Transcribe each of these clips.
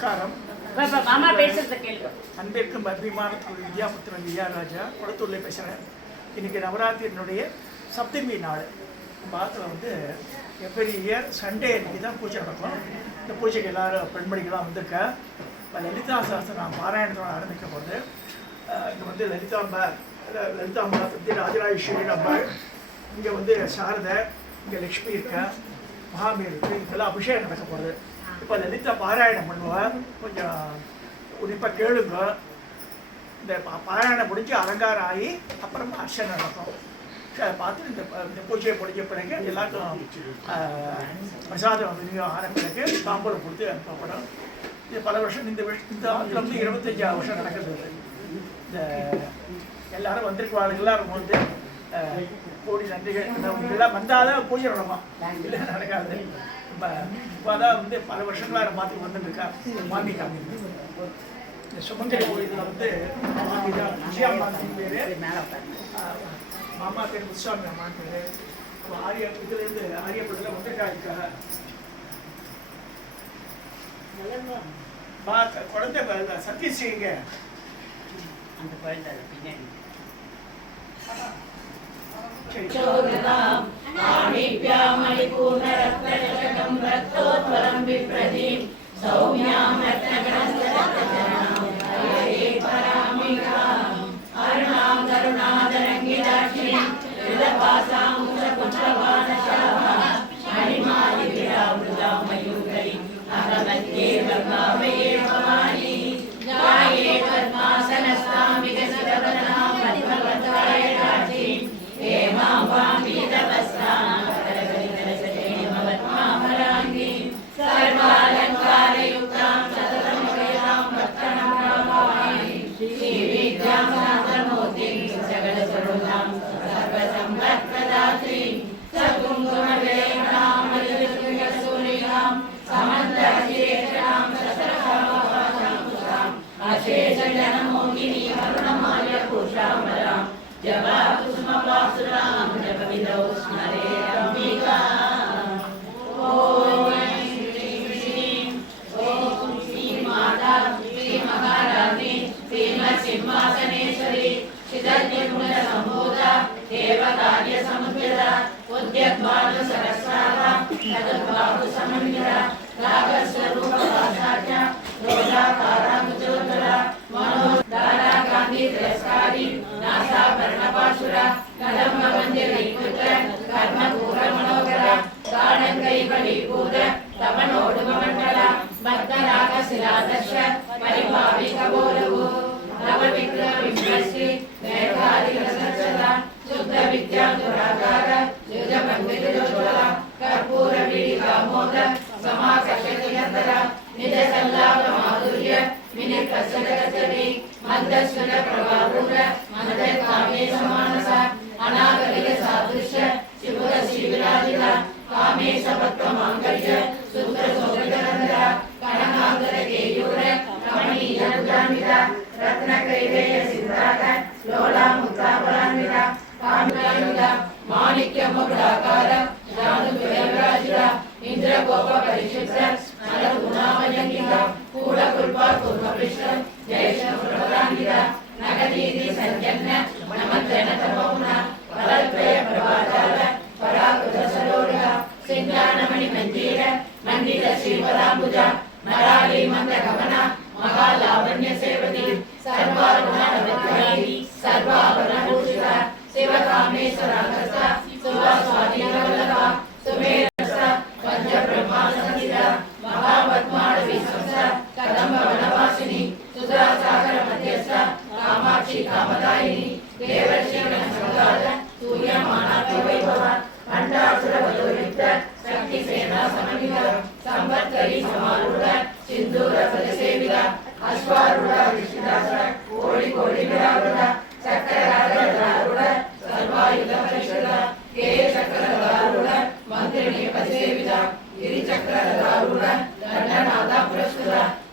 நமஸ்காரம். மாமா பேசுறத கேளுங்க. அன்பிற்கும் அபிமானத்துக்குரிய வித்யாபுத்திரன் வித்யாராஜா குளத்தூரில் பேசுகிறேன். இன்றைக்கி நவராத்திரியினுடைய சப்தமி நாள். பாத்தில் வந்து எவ்ரி இயர் சண்டே அன்றைக்கி தான் பூஜை நடக்கும். இந்த பூஜைக்கு எல்லோரும் பெண்மணிகளாம் வந்திருக்கேன். இப்போ லலிதா சாஸ்திரம் பாராயணத்தோட ஆரம்பிக்க போது இங்கே வந்து லலிதாம்பா வந்து ராஜராஜேஸ்வரி அம்பாள், இங்கே வந்து சாரதை, இங்கே லக்ஷ்மி இருக்கா, மகாமி இருக்குது. இதெல்லாம் அபிஷேகம் நடக்க போகுது. இப்போ லலிதா பாராயணம் பண்ணுவேன். கொஞ்சம் உன்னிப்பாக கேளுங்க. இந்த பாராயணம் முடிஞ்சு அலங்காரம் ஆகி அப்புறமா அர்ச்சனை நடக்கும். அதை பார்த்து இந்த பூஜையை முடிஞ்ச பிறகு எல்லாருக்கும் பிரசாதம் விநியோகம் ஆன பிறகு தாம்பூலம் கொடுத்து அனுப்பப்படும். இது பல வருஷம் இந்த ஆண்டில் வந்து 25 வருஷம் நடக்குது. இந்த எல்லாரும் வந்திருக்குவாங்க. எல்லாரும் வந்து கோடி நன்றிகள். எல்லாம் வந்தாலும் பூஜை நடக்கும், இல்லை நடக்காது. இப்போ தான் வந்து பல வருஷங்களாக பார்த்துட்டு வந்துருக்கா மாமி காமி. இந்த சுமங்கலி கோயிலில் வந்து மாமி தான் விஜயாம்மா பேர், மாமா பேர் முத்துசாமி அம்மான் பேர். இப்போ இதுலேருந்து ஆரியப்பட்டில் வந்துட்டாருக்காக குழந்தை சத்யஸ்ரீங்க அந்த குழந்தை பின்னாடி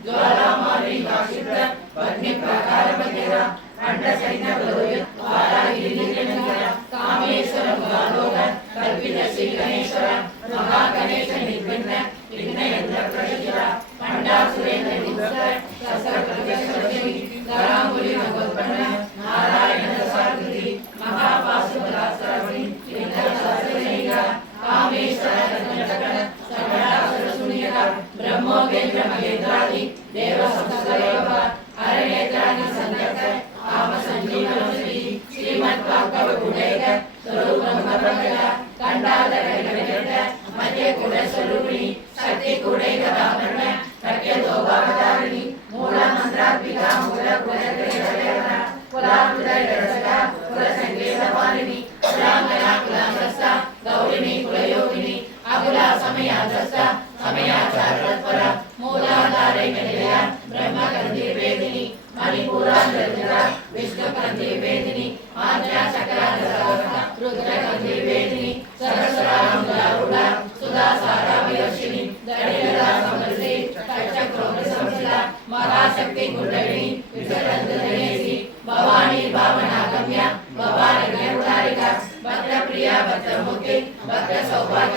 ज्वाला मारी प्रकार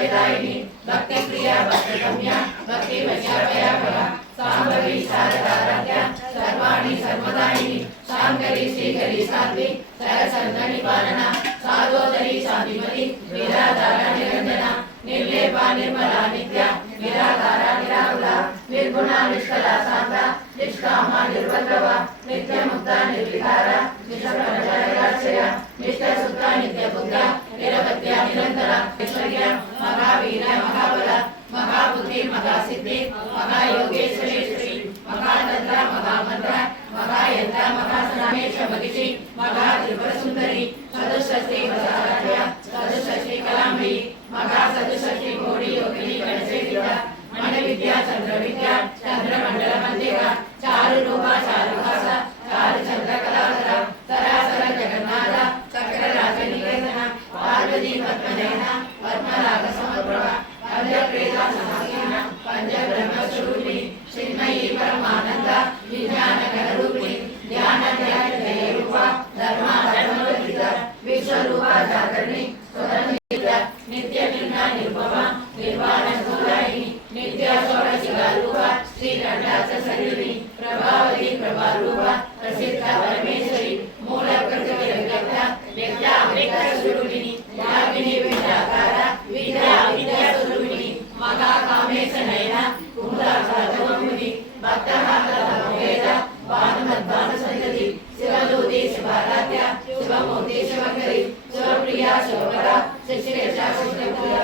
सौभाग्यदायिनी भक्ति प्रिया भक्तगम्या भक्ति वैशाखया भवा सांभवी शारदाराध्या सर्वाणि सर्वदायिनी शांकरी श्रीकरी साध्वी सरसंतनि पालना साधोदरी शांतिमती निराधारा निरंजना निर्लेपा निर्मला नित्या निराधारा निराकुला निर्गुणा निष्कला शांता निष्कामा निर्वल्लभा नित्यमुक्ता निर्विकारा निष्कलजया निष्ठसुता नित्यबुद्धा निरवत्या निरंतरा ऐश्वर्या महावीर महाबला महाबुद्धि महासिद्धि महायोगेश्वरी श्री महातंत्र महामंत्र महायंत्र महासनामेश महिषी महात्रिपुर सुंदरी सदुषष्ठी वसाराध्या सदुषष्ठी कलामयी महासदुषष्ठी घोड़ी योगिनी गणसेविता मन विद्या चंद्र विद्या चंद्रमंडल मंदिरा चारु रूपा चारुहास चारु चंद्र कलाधरा सरासर जगन्नाथ चक्र राजनिकेतन पार्वती पद्मनयना पद्मराग समप्रभा पंचप्रेता समासीना पंचब्रह्म स्वरूपिणी चिन्मयी परमानंद विज्ञान घनरूपिणी ध्यान ध्यान जय रूपा धर्मा धर्मवृद्ध विश्वरूपा जागरणी स्वतंत्र नित्य निर्णा निर्भवा निर्वाण सुरायिनी नित्य षोडशिका रूपा श्रीकंठाच शरीरिणी प्रभावती प्रभारूपा प्रसिद्ध परमेश्वरी मूल प्रकृति व्यक्ता व्यक्ता अव्यक्त स्वरूपिणी यागिनी विद्याकार विद्या विद्या स्वरूपिणी महा कामेश नयना कुंभराजमुनि भक्तहारवेद भानुमद्भानु संतति शिवदूति शिवाराध्या शिवमूर्ति शिवकरी शिवप्रिया शिवकरा शिशिरेशा शिवप्रिया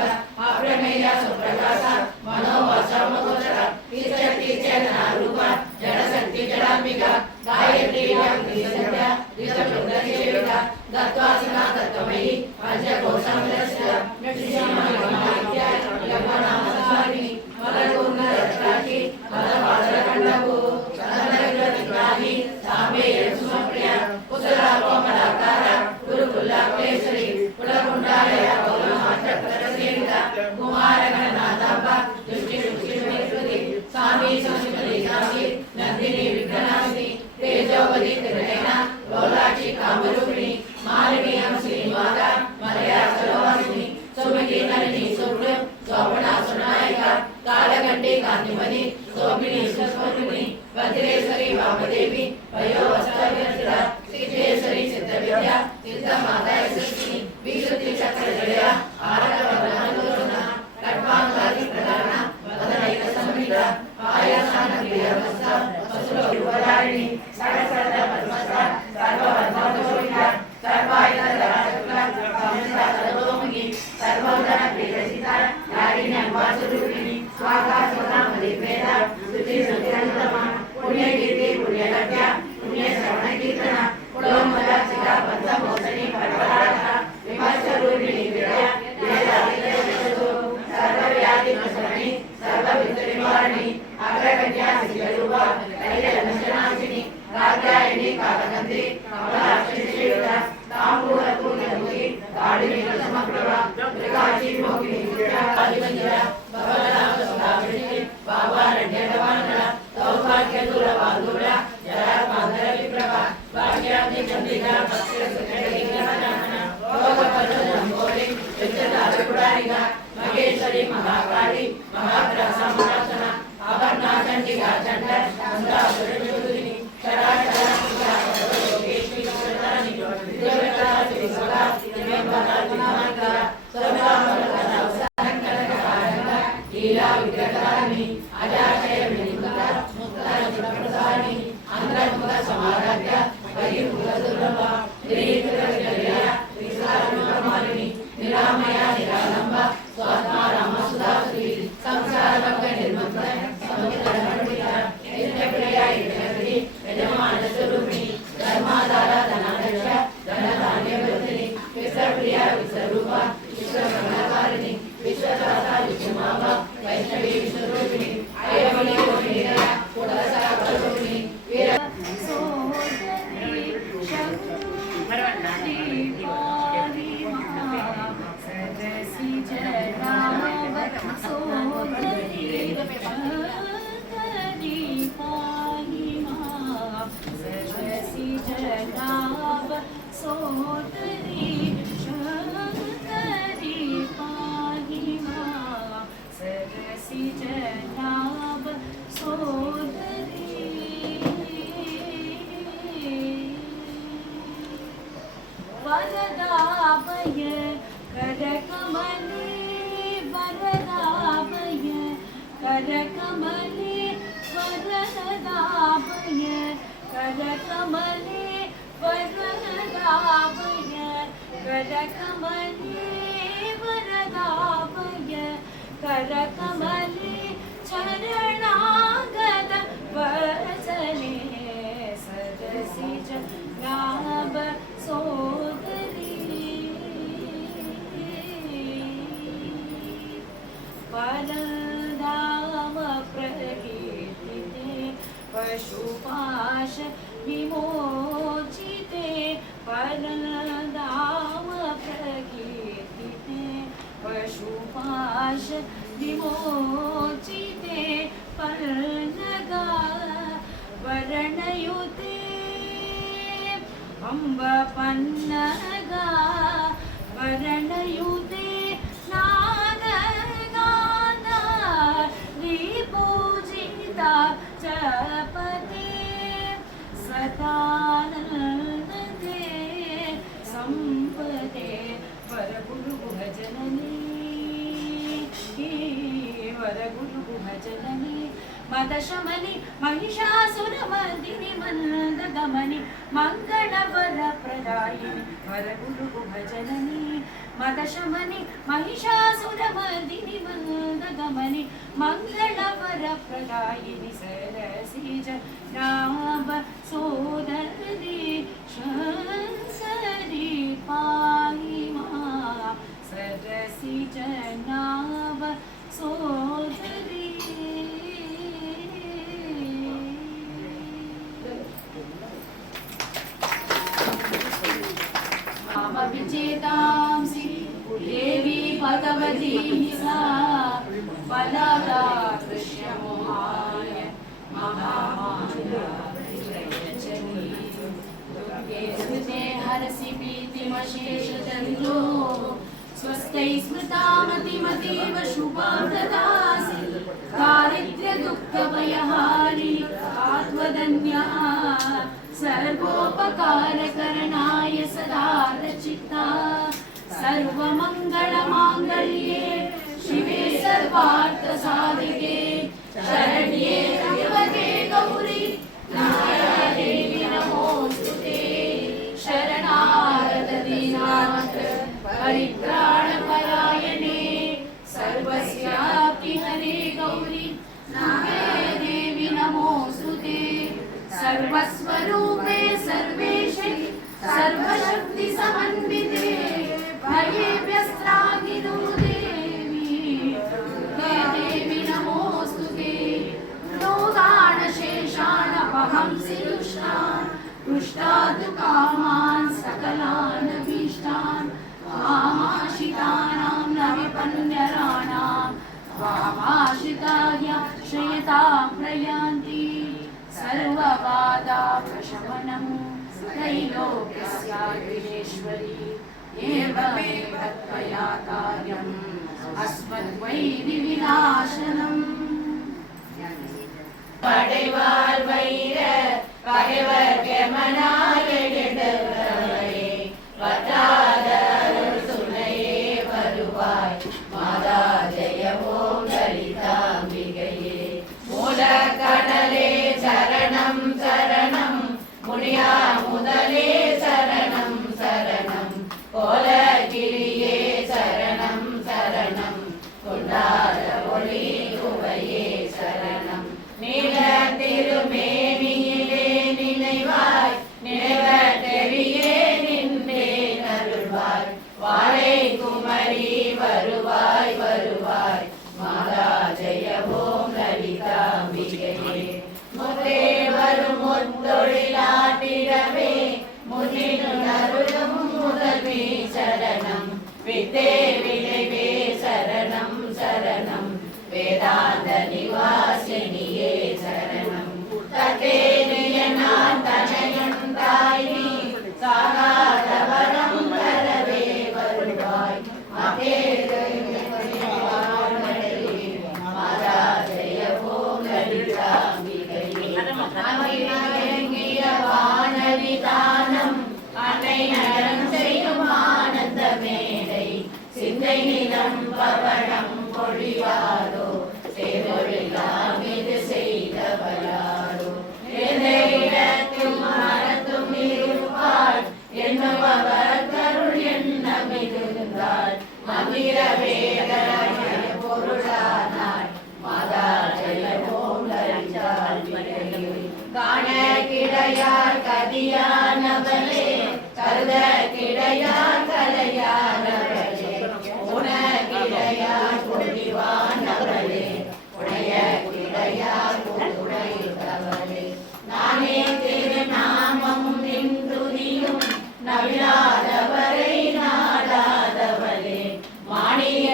अप्रमेया सुप्रकाश मनोवाचामगोचरा ईशक्ति चेतना रूपा जडशक्ति जडाम्बिका गायत्री सत्या ऋषभृंदसेविता दत्वासना तत्त्वमयी पंचकोशामलस्य नृसिंहमाहित्या यज्ञनामसारिणी मलगुणरक्षाक्षी मलपादरखण्डभू सदनग्रदिग्राही साम्बे यशुमप्रिया कुशलाकोमलाकार गुरुकुलाकुलेश्वरी कुलकुण्डालया गौरमात्रप्रसेविता कुमारगणनाथाम्बा दृष्टिरुचिरुति स्वामी संस्कृतिनाशी नन्दिनी विघ्ननाशिनी तेजोवती त्रिनयना गौराक्षी कामरूपिणी मालिनीयं श्रीमाता मलया सरोवासिनी सुमति नलिनी सुब्र शोभना सुनायिका कालगंडी कांतिमती शोभिनी सुस्वरूपिणी वज्रेश्वरी वामदेवी वयोवस्त्रविरचिता सिद्धेश्वरी सिद्धविद्या सिद्धमाता यशस्विनी विशुद्धि चक्र जया आरतवर्णलोचना कट्वांगादि प्रधान वदनैक संहिता आयासान प्रियवस्ता असुररूपधारिणी सरसद पद्मस्ता सर्ववर्णोपशोभिता सर्वायुधधराचक्र संहिता सर्वोमुखी सर्वोदर प्रियसिता नारिणी अम्बासुरूपिणी स्वाहा स्वधामदिवेदा शुचि सुचिरन्तमा पुण्यकीर्ति पुण्यलभ्या पुण्यश्रवणकीर्तना पुलोमदाचिता पद्ममोचनी पर्वतारका विमर्शरूपिणी विजया वेदादिदेवसु सर्वव्याधिप्रशमनी सर्वविघ्ननिवारिणी अग्रगण्या शिवरूपा दैत्यदंशनाशिनी कात्यायनी कालकन्त्री कमलाक्षिसेविता ताम्बूलपूर्णमुखी गाढिनी समप्रभा त्रिकाशी मोहिनी विद्या आदिवञ्जया भवनामसुधावृष्टि बाबारण्यडवानला सौभाग्यदूरवादूरा जरात्माधरविप्रभा भाग्यादिचन्द्रिका भक्तिरसुखरिग्रहजानना भोगपदजम्बोरि विचित्राविपुरारिका महेश्वरी महाकाली महाग्रहसमाराधना आभरणा चण्डिका चण्ड चन्द्रासुरचूदिनी चराचरा योगेश्वरी सुरतानि देवता श्रीसुधा दिव्यंबरा दिनांका सर्वामलकथा उत्साहकरकहारंगा लीला विग्रहधारिणी अजाशय विनिमुक्ता मुक्ता चित्रप्रधानी आंध्रमुख समाराध्य बहिर्मुख दुर्लभा गिरीकृतविजया विशालमालिनी निरामया निरालंबा स्वात्मा रामसुधासुरी संसारभंग निर्मंत्र समुद्रनर्मदिता नित्यप्रिया यजनगरी यजमानस्वरूपिणी धर्माधारा धनाध्यक्ष धनधान्यवर्धिनी विश्वप्रिया विश्वरूपा विश्वमंगलकारिणी विश्वदाता विश्वमाभा वैष्णवी विश्वरूपिणी अयमणि कोटिनिलया कुलसाकरूपिणी वीर सोदरी शंकरी पाहि मा वरदाभय करकमले वरदाभय करकमले वरदाभय करकमले वरदाभय करकमले वरदाभय करकमले चरणागत वचने सरसिज नाभ सोदरी परधाम प्रकीर्तिते पशुपाश विमोचिते परधाम प्रकीर्तिते पशुपाश विमोचिते पर्णगा वर्णयुते अम्ब पन्नगा वर्णयुते नागगाना विपूजिता जपते सदानन्दते संपदे वरगुरुगुहजननी वरगुरुगुहजननी मदशमनि महिषासुरमर्दिनि मन्दगमनि मङ्गलवरप्रदायिनि वरगुरुगुहजननी मदशमनि महिषासुरमर्दिनि मन्दगमनि मङ्गलवरप्रदायिनि सरसिज नाभ सोदरी शंकरी पाहि मां सरसिज नाभ सोदरी विजेतांसि देवी भगवती सा बलदा कृष्णमोहाय महामायाचनी दुर्गे स्मृते हरसि भीतिमशेषचन्द्रो स्वस्ते स्मृता मतिमतीव शुभां ददासि दारिद्र्यदुःखभयहारि आत्मधन्या सर्वोपकारकरणाय सदा रचिता सर्वमङ्गलमाङ्गल्ये शिवे सर्वार्थसाधिके शरण्ये त्र्यम्बके गौरी नारायणी नमोस्तुते शरणागत दीनानाथ परित्राणपरायणे सर्वस्यापि हरे गौरी नारायणी देवी नमोस्तुते सर्वस्वरूपे सर्वेशे सर्वशक्ति समन्विते भयेभ्यस्त्राहिनो देवी देवी नमोस्तुते रोगाणशेषाणपहंसि दुष्टान् पृष्ठादुकामान् सकलान् अभीष्टान् वामाशितानां न विपन्यराणां वामाशिताय श्रयतां प्रयान्ति सर्वबाधा प्रशमनं त्रैलोक्यस्याखिलेश्वरी एवमेव त्वया कार्यम् अस्मद्वैरिविनाशनम् படைவார் வைர பகைவர் கெமனாயிடுவரே வற்றாத அருள் துணையே வருவாய் மாதா ஜெயவோம் லலிதாம்பிகையே மூலக்கடலே சரணம் சரணம் முனியா முதலே சரணம் சரணம் கோலகிரியே சரணம் சரணம் கொண்டாட ஒளி குவையே சரணம் நீல திருமேனியிலே நினைவாய் நினைவெறியே நின்றே அருள்வாய் வாழை குமரி வருவாய் வருவாய் மாதா ஜெயவோம் லலிதாம்பிகையே முத்தே வரும் முத்தொழிலாட்டிடவே முன்னிருளும் முதல்வி சரணம் வித்தே விளைவே சரணம் சரணம் வேதாந்த நிவாசினியே சரணம் தத்தேவியனான் தனயன் தாய் சாகாத வரம் தரவே வருவாய் மாதா ஜெயவோம் லலிதாம்பிகையே வானதி தானம் அன்னை நலம் செய்ய பாரம் பவழம் பொழியாதோ சேவொழிலாம் இது செய்தவளாரோ எந்த இடத்தும் மனத்தும் இருப்பாள் என்னவர் கருள் என்ன மிகுந்தாள் மந்திர வேத பொருளானாள் மாதா ஜெய ஓம் லலிதாள் காண கிடையார் கதியானவளே கருத கிடையார் கலையானவளே உன கிடையார் பொடிவானவளே உடைய கிடையார் உடையவளே நானே திருநாமமும் நின்றுதியும் நவிழாதவரை நாடாதவளே மாணிய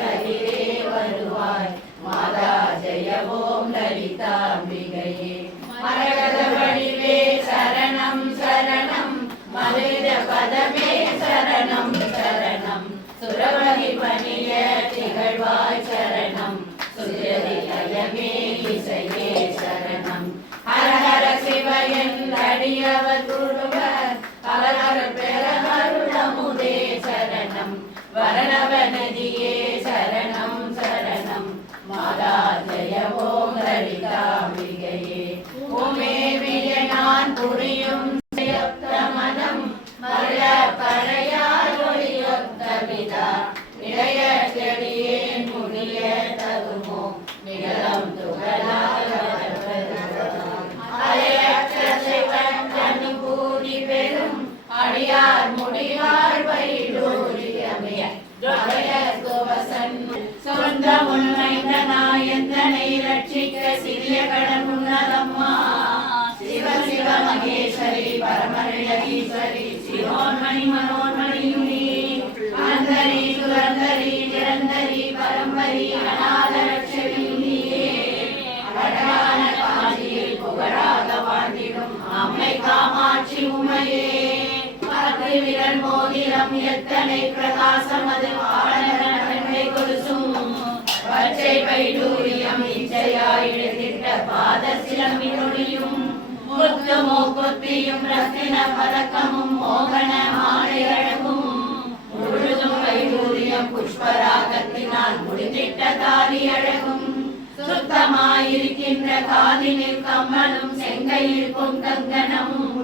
கதிரே வருவாய் மாதா ஜெய ஓம் லலிதாம்பிகையே மரகத வடிவே சரணம் சரணம் மருத பதமே சரணம் சரணம் சுரவதி பணிய திகழ்வாய் சரணம் சுஜதி லயமே இசையே சரணம் ஹர ஹர சிவ என்றடியவர் குருவர் கலகர பெற அருளமுதே சரணம் வரணவ நதியே சரணம் சரணம் மாதா ஜெய ஓம் லலிதாம்பிகையே ஓமே விய நான் புரியும் மதம் மர பழையார் ஒளியொத்த விதா இளைய செடியேன் முடிய தகுமோ நிகழம் துகளாக அலையற்ற சிவன் அனுபூதி பெறும் அடியார் முடிவாழ் வைடூரியமே சொந்த உண்மைந்த நாயந்தனை ரட்சிக்க சிறிய கடன் உன்னதம்மா சிவ சிவ மகேஸ்வரி பரமரிடீஸ்வரி சிரோன்மணி மனோன்மணியுனி அந்தரி சுரந்தரி நிரந்தரி பரம்பரி அநாத ரட்சகியுனியே அழகான காஞ்சியில் புகழாக வாழ்ந்திடும் அம்மை காமாட்சி உமையே பத்து விரல் மோதிரம் எத்தனை பிரகாசம் அது ஆழனை கொலுசும் பச்சை பைடூரியம் இச்சையாயிடுத்திட்ட பாத சிலம்பினொழியும் முத்தமோ கொத்தியும் ரத்தின பதக்கமும் மோகன மாலை அழகும் முழுதும் பைடூரியம் புஷ்பராகத்தினால் முடிந்திட்ட தாலி அழகும் சுத்தமாயிருக்கின்ற காதினில் கம்மலும் செங்கையில் பொங்கங்கனமும்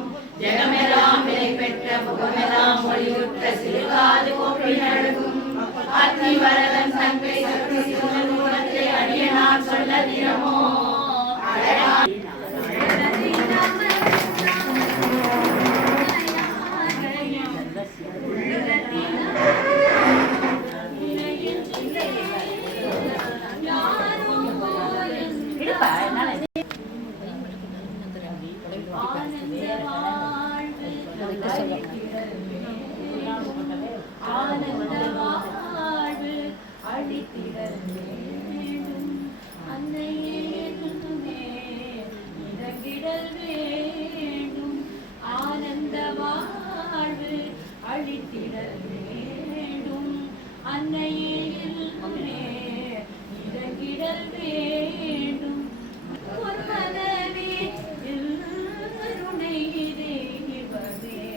ஜெகமெல்லாம் விலை பெற்ற முகமெல்லாம் ஒளியுற்ற சிறுகாது கோப்பின் அழகும் அத்தி வரதன் சங்கை சக்தி சிவனூலத்தை அடியனார் சொல்ல தினமோ ஆனந்த வாழ்வு அடித்திட வேண்டும் அன்னையே துணுமே இடங்கிடல் வேண்டும் ஆனந்த வாழ்வு அழித்திட வேண்டும் அன்னையே இடங்கிடல் வேண்டும் ஒரு மனமே இருணை தேவதே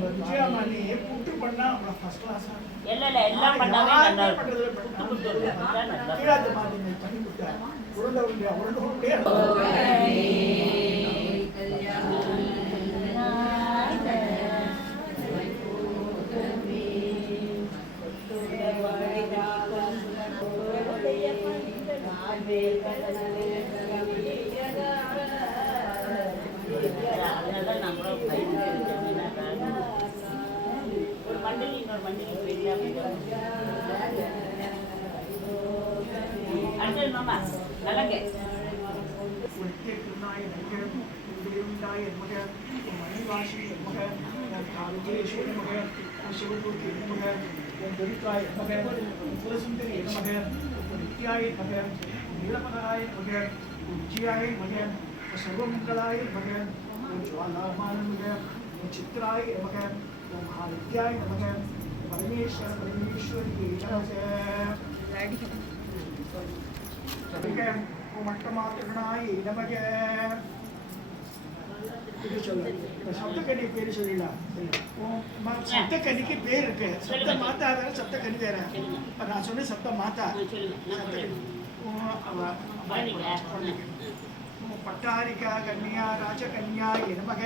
விஜயாமணி புட்டு பண்ணா அவ்வளவு ஃபர்ஸ்ட் கிளாஸா எல்லாம் பண்ணாவே நல்லா இருக்கும் கீழாத மாதிரி பண்ணி கொடுத்தா உருண்டை அதனால நம்மளும் ஒரு மண்டலி இன்னொரு மண்டலி பெரிய அடுத்தது மாமா நல்லாங்க सर्वमंगलाय नमः ओम ज्वालामान नमः ओम चित्राय नमः ओम महाविद्याय नमः परमेश्वर परमेश्वरी नमः ओम अष्टमात्रगणाय नमः இது சொல்லு. இப்ப சப்தக்கன்னி பேரு சொல்லிடலாம். சப்தக்கன்னிக்கு பேர் இருக்கு. சப்த மாதா வேற, சப்தக்கன்னி வேற. இப்ப நான் சொன்ன சப்த மாதா. பட்டாரிகா கன்னியா ராஜகன்யா நமக.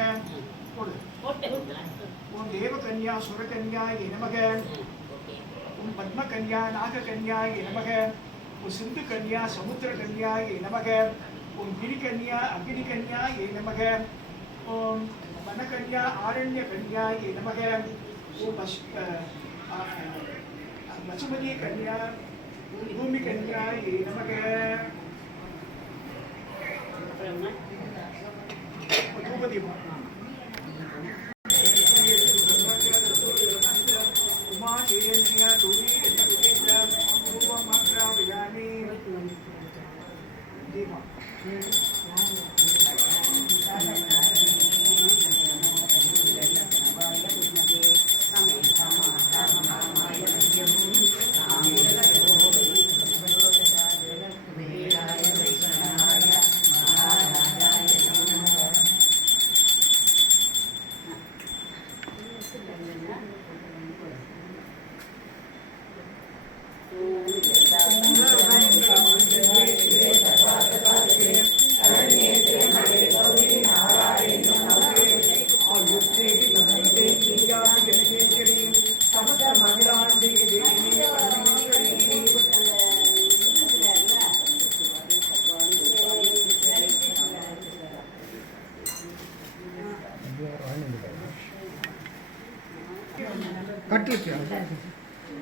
ஓம் தேவகன்யா சுரகன்யா நமக. ஓம் பத்மகன்யா நாககன்யா நமக. ஓம் சிந்து கன்யா சமுத்திரகன்யா நமக. ஓம் கிரிகன்யா அக்னிகன்யா நமக. ஓம் வனகன்யா ஆரண்யகன்யா நமக. ஓம் வசுமதி கன்யா பூமிகன்யா நமக. தூபதி உமா சேன்யா தூரி ரூபமாக்ராவியானி தீபா.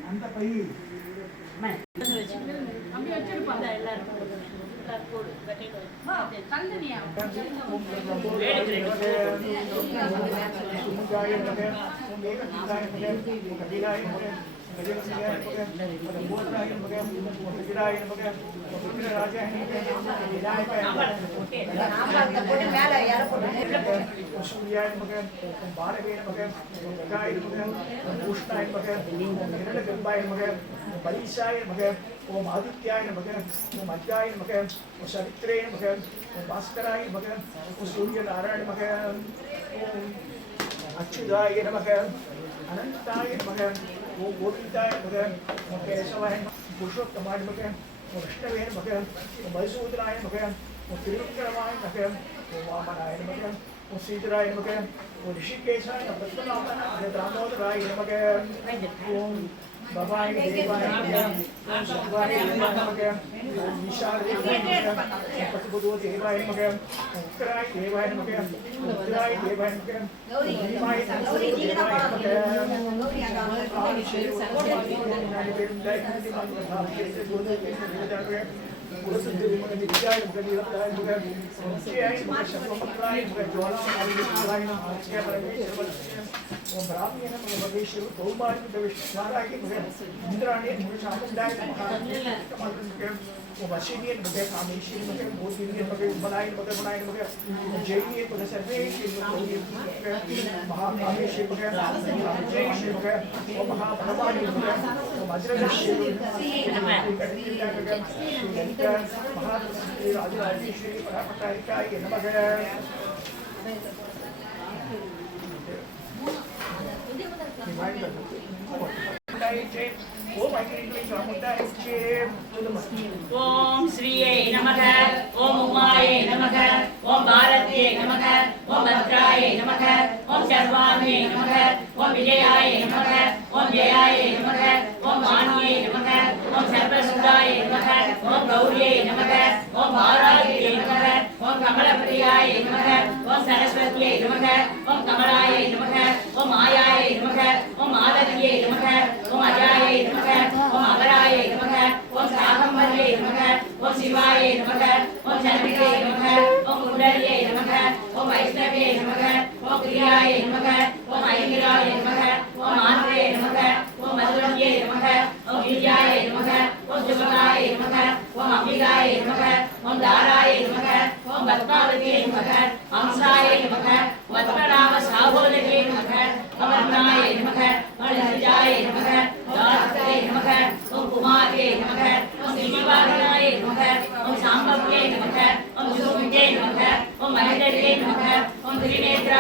அந்த பை சூர்யாய மகன் பாரவேய மகன் காய மகன் உஷ்ணாய மகன் நிரலகர்பாய மகன் பலீசாய மகன் ஓம் ஆதித்யாய மகன் ஓம் அத்யாய மகன் ஓம் சவித்ரேய மகன் ஓம் பாஸ்கராய மகன் ஓம் சூரிய நாராயண மகன் ஓம் அச்சுதாய மகன் அனந்தாய மகன் ஓம் கோவிந்தாய மகன் ஓம் கேசவாய புருஷோத்தமாய மகன் ஓம் விஷ்ணவே மகன் ஓம் மதுசூதனாய மகன் ஓம் திருவிக்ரமாய மகன் ஓம் வாமனாய மகன் ஓம் ஸ்ரீதராய மகன் ஓம் ரிஷிகேசாய பத்மநாபனாய தாமோதராய மகன் ஓம் பவாய தேவாய மகன் ஓம் சிவாய மகன் ஓம் ஈஷாய மகன் ஓம் பசுபதோ தேவாய மகன் ஓம் உக்கராய தேவாய மகன் ஓம் உக்கராய தேவாய மகன் ஓம் பீமாய தேவாய மகன் वशीनियन मगे कामेशियन मगे मोदिनियन मगे बनायन मगे बनायन मगे जैनियन मगे सर्वेशियन मगे महाकामेशियन मगे जैनियन मगे और महाभवानी मगे और वज्रदशियन मगे महाराजराजेश्वरी परापटारिकाय नमः ओम श्रीये नमः ओम उमाये नमः ओम भारत्ये नमः ओम भद्राये नमः ओम सर्वाण्ये नमः ओम विजयाय नमः ओम जयाय नमः ओम मान्ये नमः ओम सर्वसुधाय नमः ओम गौर्ये नमः ओम भाराये नमः ओम कमलप्रियाय नमः ओम सरस्वत्यै नमः ओम कमलाय नमः ओम मायाय नमः ओम माधव्ये नमः ओम अजाय नमः ओम अमराय नमः ओम सागम्बर्ये नमः ओम शिवाय नमः ओम चन्द्रिके नमः ओम कुण्डल्ये नमः ओम वैष्णवे नमः ओम प्रियाय नमः ओम ऐन्द्राय नमः ओम आन्द्रे नमः ओम मधुरये नमः ओम गिरिजाय नमः ओम शुभकाय नमः ओम अम्बिकाय नमः ओम दाराय नमः ओम पद्मावत्यै नमः हंसाय नमः वत्मनाभ साहोदर्ये नमः अमरनाय नमः अणिजाय नमः दात्रे नमः ओम कुमारे नमः ओम श्रीवाहनाय नमः ओम सांबव्ये नमः ओम सुमुखे नमः ओम महेन्द्रये नमः ओम त्रिनेत्र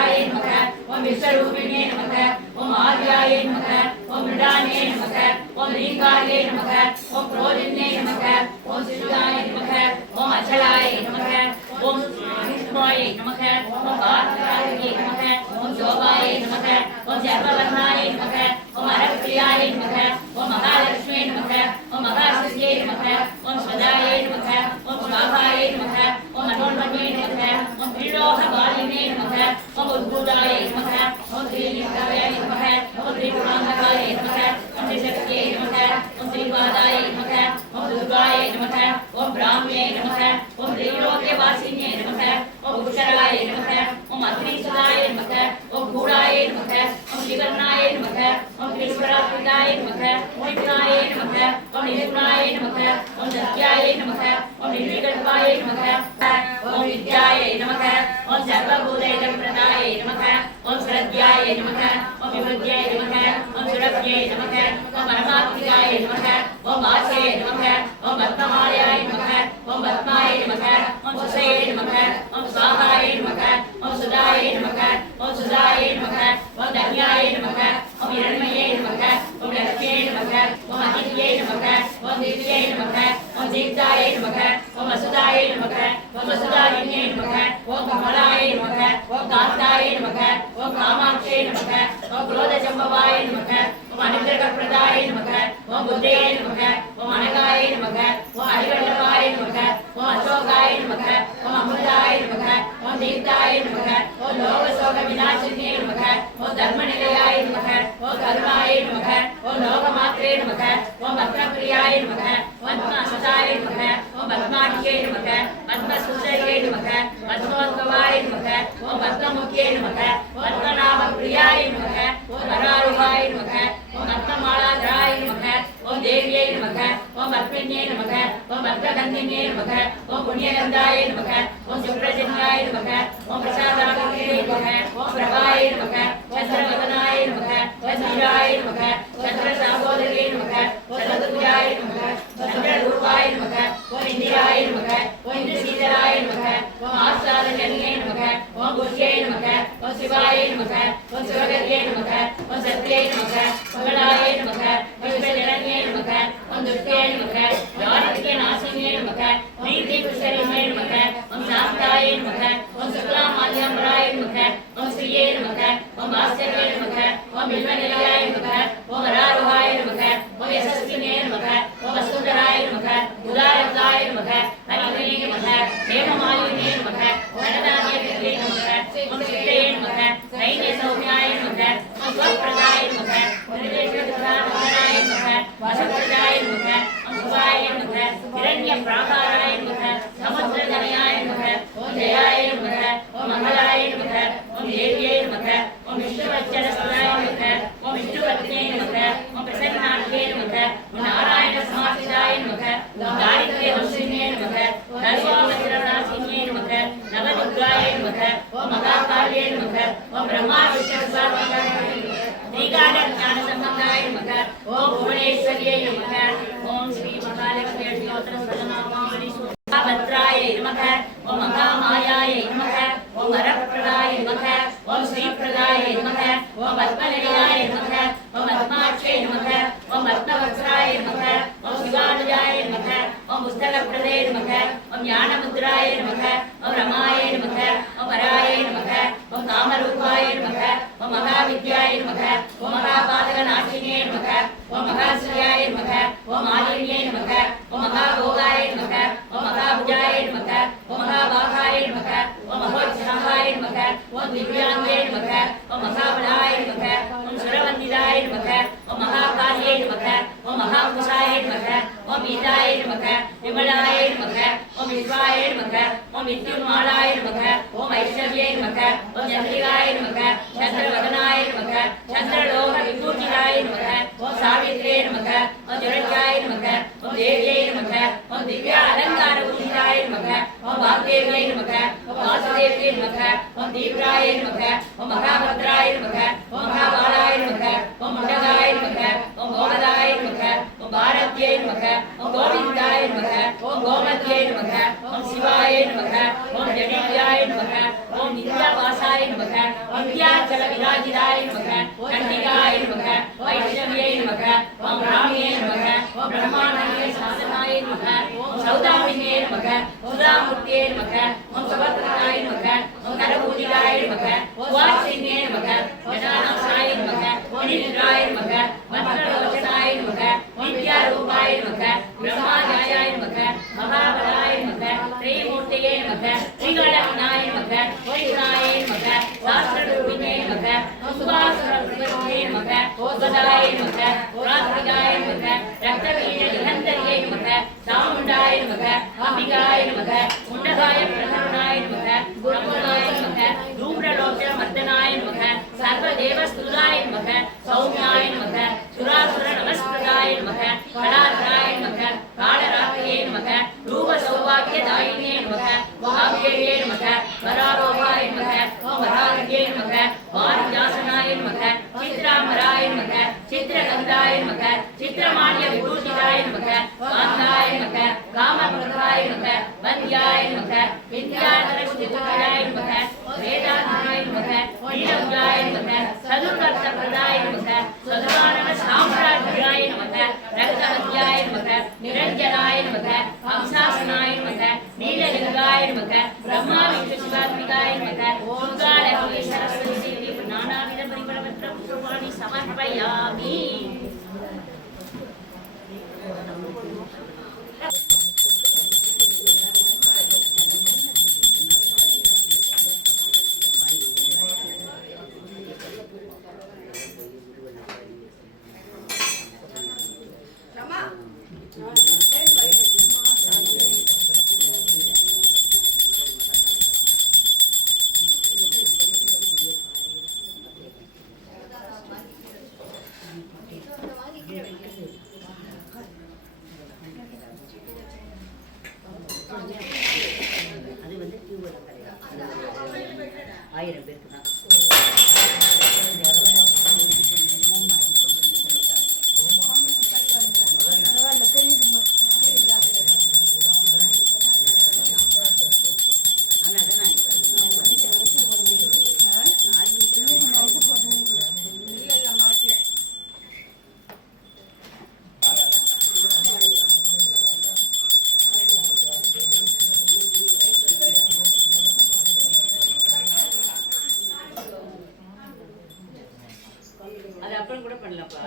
ஓம் விஸ்வரூபிணே நமக ஓம் ஆத்யாயே நமக ஓம் மிருடானே நமக ஓம் ரீங்காயே நமக ஓம் க்ரோதினே நமக ஓம் சிசுதாய நமக ஓம் அச்சலாய நமக ஓம் விஷ்ணுவாய நமக ஓம் ஆத்யாயே நமக ஓம் சோபாய நமக ஓம் சர்வவர்ணாய நமக ஓம் அரப்ரியாய நமக ஓம் மகாலட்சுமியே நமக ஓம் மகாசியே நமக ஓம் ஸ்வதாய நமக ஓம் ஸ்வாகாய நமக ஓம் மனோன்மயே நமக ஓம் விலோக பாலினே நமக ஓம் உத்பூதாய நமக ஓம் ஸ்ரீலிங்காய நமக ஓம் ஸ்ரீகுணாந்தகாய நமக ஓம் ஸ்ரீசக்தியே நமக ஓம் ஸ்ரீபாதாய நமக ஓம் துர்காய நமக ஓம் பிராம்யே நமக ஓம் ஸ்ரீலோகவாசினே நமக ஓம் உஷராய நமக ஓம் அக்னிசுதாய நமக ஓம் கூடாய நமக ஓம் ஸ்ரீவர்ணாய நமக ஓம் ஸ்ரீஸ்வராபிதாய நமக ஓம் விநாய நமக ஓம் நிர்குணாய நமக ஓம் சத்யாய நமக ஓம் நிர்விகல்பாய நமக ஓம் வித்யாய நமக ஓம் சர்வபூதைதப்பிரதாய நமக ஓம் ஸ்ரத்யாய நமக ஓம் விபுத்யாய நமக ஓம் சுரப்யே நமக ஓம் பரமாத்மிகாய நமக ஓம் வாசே நமக ஓம் பத்மமாலயாய நமக ஓம் பத்மாய நமக ஓம் சுசே நமக ஓம் ஸ்வாகாய நமக ஓம் சுதாய நமக ஓம் சுதாய நமக ஓம் தன்யாய நமக ஓம் இரண்மயே நமக ஓம் லக்ஷ்யே நமக ஓம் அதித்யே நமக ஓம் திவ்யே நமக ஓம் தீப்தாய நமக ஓம் வசுதாய நமக ஓம் வசுதாரிண்யே நமக ஓம் கமலாய நமக ஓம் காந்தாய நமக ஓம் காமாட்சே நமக ஓம் குரோதசம்பவாய நமக ஓம் அனுகிரகப்பிரதாய நமக ஓம் புத்தே நமக ஓம் அனகாய நமக ஓம் ஹரிவல்லபாய நமக ஓம் அசோகாய நமக ஓம் அமிர்தாய நமக ஓம் தீப்தாய நமக ஓம் லோகசோக விநாசினே நமக ஓம் தர்மநிலையாய நமக ஓம் கருணாய நமக ஓம் லோகமாத்ரே நமக ஓம் பத்மபிரியாய நமக ஓம் பத்மஹஸ்தாய நமக ஓம் பத்மாட்யே நமக பத்மசுந்தரியே நமக பத்மோத்பவாய நமக ஓம் பத்மமுக்கியே நமக பத்மநாபப்பிரியாய நமக ஓம் வராருகாய நமக ஓம் பத்மமாலாதராய நமக ஓம் தேவியே நமக ஓம் பத்மின்யே நமக ஓம் பத்மகந்தின்யே நமக ஓம் புண்ணியகந்தாய நமக ஓம் சுப்ரஜன்யாய நமக ஓம் பிரசாதாகிரியே நமக ஓம் பிரபாய நமக சந்திரவதனாய நமக சந்திராய நமக சந்திர சாகோதரியே நமக சரதுஜாய நமக சந்திரரூபாய நமக ஓம் இந்திராய நமக ஓம் இந்திரசீதராய நமக ஓம் ஆசாதஜன்யே நமக ஓம் புஷ்யே நமக ஓம் சிவாய நமக ஓம் சிவகரியே நமக ஓம் சத்யே நமக மங்களாய நமக விஸ்வஜனன்யே நமக ஓம் துர்கே நமக யாரித்ய நாசின்யே நமக நீதி குஷரியே நமக ஓம் சாந்தாய நமக ஓம் சுக்லாமால்யம்பராய நமக ஓம் ஸ்ரீயே நமக ஓம் வாஸ்தவே நமக ஓம் வில்வநிலையாய நமக ஓம் வராருகாய நமக ஓம் யசஸ்வினே நமக ஓம் வசுந்தராய நமக உதாரகாய நமக ஹரிவனே நமக தேவமாலினே நமக நடனாதியே நமக ஓம் சித்தே நமக தைரிய சௌமியாய நமக ஓம் ஸ்வப்பிரதாய நமக நிர்தேசபிரதாய நமக வசப்பிரதாய நமக ஓம் சுபாய நமக இரண்ய பிராகாராய நமக சமுத்திரதனயாய நமக ஓம் ஜயாய நமக ஓம் மங்களாய நமக ஓம் தேவியே நமக ஓம் விஷ்ணுவச்சனஸ்தாய நமக ஓம் விஷ்ணுபத்னே நமக ஓம் பிரசன்னாட்யே நமக ஓம் நாராயண சமாசிதாய நமக ஓம் தாரித்ரிய வம்சினே நமக தர்மோபத்திரநாசினே நமக நவதுர்காய நமக ஓம் மகாகால்யே நமக ஓம் பிரம்மா விஷ்ணுசாத்மகாய ஸ்ரீகால ஞான சம்பந்தாய நமக ஓம் புவனேஸ்வரியே நமக ஓம் ஸ்ரீ மகாலட்சுமி ஸ்தோத்திர சரணாமாவளி பத்ராய நமக ஓம் மகாமாயாய நமக ஓம் வரப்பிரதாய நமக ஓம் ஸ்ரீபிரதாய நமக ஓம் பத்மநிலையாய நமக ஓம் பத்மாட்சே நமக ஓம் பத்மவக்ராய நமக ஓம் சிவானுஜாய நமக ஓம் புஸ்தகப்பிரதே நமக ஓம் ஞானமுத்ராய நமக ஓம் ரமாய நமக ஓம் வராய நமக ஓம் காமரூபாய நமக ஓம் மகாவித்யாய நமக ஓம் மகாபாதகநாசினே நமக ஓம் மகாஸ்ரீயாய நமக ஓம் மாலின்யே நமக ஓம் மகாபோகாய நமக ஓம் மகாபுஜாய நமக ஓம் மகாபாகாய நமக ஓம் மகோத்சாகாய நமக ஓம் திவ்யாங்கே நமக ஓம் மகாபலாய நமக ஓம் சுரவந்திதாய நமக ஓம் மகாகாரியே நமக ஓம் மகாபுஷாய நமக ஓம் ஈதாய நமக விமலாய நமக ஓம் விஸ்வாய நமக ஓம் வித்யுன்மாலாய நமக ஓம் ஐஸ்வர்யே நமக ஓம் சந்திரிகாய நமக சந்திரவதனாய நமக சந்திரலோக விபூஷிதாய நமக ஓம் சாவித்ரே நமக ஓம் ஜுரஜாய நமக ஓம் தேவியே நமக ஓம் திவ்யா அலங்கார பூஷிதாய நமக ஓம் வாக்தேவியே நமக ஓம் வாசுதேவியே நமக ஓம் தீவ்ராய நமக ஓம் மகாபத்ராய நமக ஓம் மகாபாலாய நமக ஓம் முண்டகாய நமக ஓம் கோமதாய நமக ஓம் பாரத் கோமத்யை நமக ஓம் கோவிந்தாய நமக ஓம் கோமத்யை நமக ஓம் சிவாய நமக ஓம் ஜடித்யாய நமக ஓம் நித்யாவாசாய நமக வித்யாச்சல விராஜிதாய நமக கண்டிகாய நமக வைஷ்ணவியை நமக ஓம் ராமியே நமக ஓம் பிரம்மாண்டே சாதனாய நமக ஓம் சௌதாமினே நமக சுதாமூர்த்தியே நமக ஓம் சவத்ராய நமக ஓம் கரபூஜிதாய நமக ஓம் வாசினே நமக ஞானாசாய நமக நித்ராய நமக மந்திரலோச்சனாய நமக வித்யாரூபாய நமக பிரம்மாஜாய நமக மகாபலாய நமக ஸ்ரீமூர்த்தியே நமக ஸ்ரீகணநாய நமக வைஷ்ணாய நமக சாஸ்திரரூபிணே நமக சுபாசுரே நமக ஓசதாய நமக ராத்ரிகாய நமக ரக்தவீண நிகந்தரியே நமக சாமுண்டாய நமக அம்பிகாய நமக முண்டகாய பிரசன்னாய நமக பிரம்மனாய நமக தூம்ரலோச்சன மர்தனாய நமக சர்வதேவஸ்துதாய நமக சௌமியாய நமக சுராசுர நமஸ்கிருதாய நமக கடாத்ராய நமக காலராத்ரியே நமக ரூப சௌபாகியதாயினே நமக மகாபேயே நமக வராரோகாய நமக வராகியே நமக வாரியாசனாய நமக சித்ராமராய நமக சித்ரகந்தாய நமக சித்ரமானிய விபூஷிதாய நமக காந்தாய நமக காமபிரதாய நமக வந்தியாய நமக வித்யாதரஸ்துதாய நமக வேதாந்தாய நமக நீலமுதாய நமக சதுர்வர்த்தபிரதாய நமக சதுரானன சாம்ராஜ்யாய நமக ரக்தவத்யாய நமக நிரஞ்சனாய நமக ஹம்சாசனாய நமக நீலலிங்காய நமக பிரம்மா விஷ்ணு சிவாத்மிகாய நமக ஓங்காரஸ்வரி சரஸ்வதி தேவி நானாவித பரிமளபத்ர புஷ்பாணி சமர்ப்பயாமி. அது வந்து டியூப்ல கிடையாது, 1000 பேருக்கு தான். அது அப்புறம் கூட பண்ணலாம்ப்பா.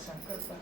संकल्प